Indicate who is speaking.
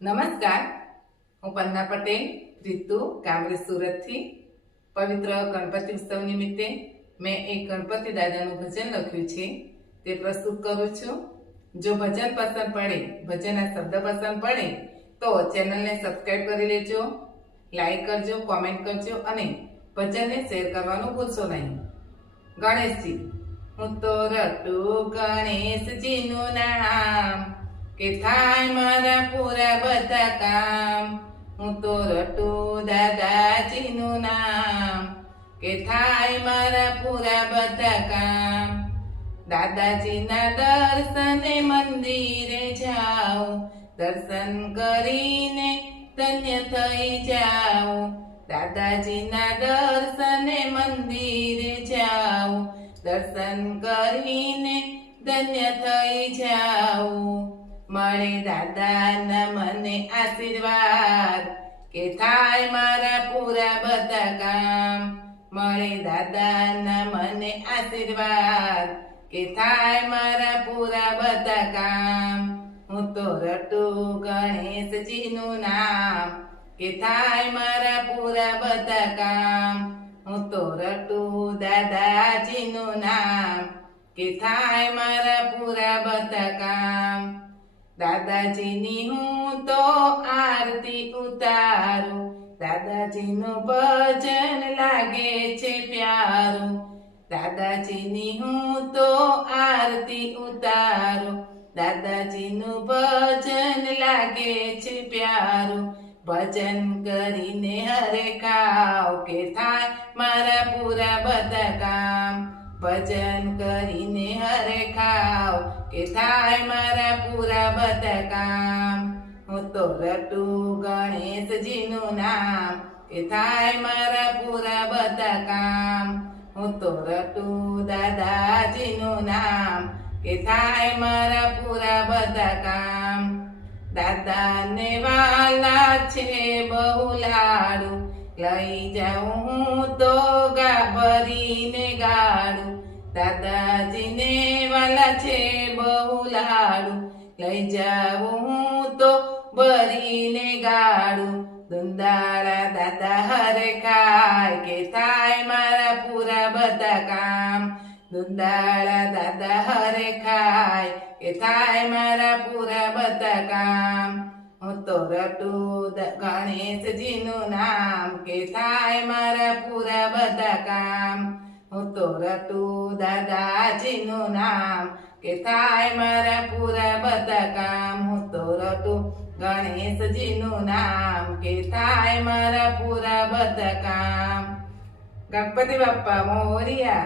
Speaker 1: નમસ્કાર. હું પન્ના પટેલ, રીતુ કામરેજ સુરતથી. પવિત્ર ગણપતિ ઉત્સવ નિમિત્તે મેં એક ગણપતિ દાદાનું ભજન લખ્યું છે. તે પ્રસ્તુત કરું છું. જો ભજન પસંદ પડે, ભજનના શબ્દ પસંદ પડે, તો ચેનલને સબસ્ક્રાઈબ કરી લેજો, લાઈક કરજો, કોમેન્ટ કરજો અને ભજનને શેર કરવાનું ભૂલશો નહીં. ગણેશજી, હું તો રટું ગણેશજીનું નામ કે થાય મારા પૂરા બધા કામ? હું તો રટું દાદાજીનું નામ. કે થાય મારા પૂરા બધા કામ? દાદાજીના દર્શને મંદિરે જાઉં. દર્શન કરીને ધન્ય થઈ જાઉં. દાદાજીના દર્શને મંદિરે જાઉં. દર્શન કરીને ધન્ય થઈ જાઉં. મળે દાદાના મને આશીર્વાદ કે થાય મારા પૂરા બધા કામ. મળે દાદાના મને આશીર્વાદ કે થાય મારા પૂરા બધા કામ. હું તો રટું ગણેશજીનું નામ કે થાય મારા પૂરા બધા કામ. હું તો રટું દાદાજીનું નામ કે થાય મારા પૂરા બધા કામ. દાદાજીની હું તો આરતી ઉતારું. દાદાજીનું ભજન લાગે છે પ્યારું. દાદાજીની હું તો આરતી ઉતારું. દાદાજીનું ભજન લાગે છે પ્યારું. ભજન કરીને હરે ખાવ કે થાય મારા પૂરા બધા કામ. ભજન કરીને હરે ખાવ કે થાય મારા પૂરા બધા કામ. હું તો રટું ગણેશજીનું નામ. કે થાય મારા પૂરા બધા કામ. હું તો રટું દાદાજીનું નામ. કે થાય મારા પૂરા બધા કામ. દાદાને વાલા છે બહુ લાડુ. લઈ જાઉં હું તો ગાભરીને ગાડું. દાદાજીને વાલા છે બહુ લાડું લઈ જાઉં હું તો ભરીને ગાડું દુંદાળા દાદા હરે ખાય કે થાય મારા પૂરા બધા કામ દુંદાળા દાદા હરે ખાય કે થાય મારા પૂરા બધા કામ હું તો રટું દ- ગણેશજીનું નામ કે થાય મારા પૂરા બધા કામ હું તો રટું દાદાજીનું નામ કે થાય મારા પૂરા બધા કામ. હું તો રટું ગણેશજીનું નામ કે થાય મારા પૂરા બધા કામ. ગણપતિ બાપ્પા મોરિયા.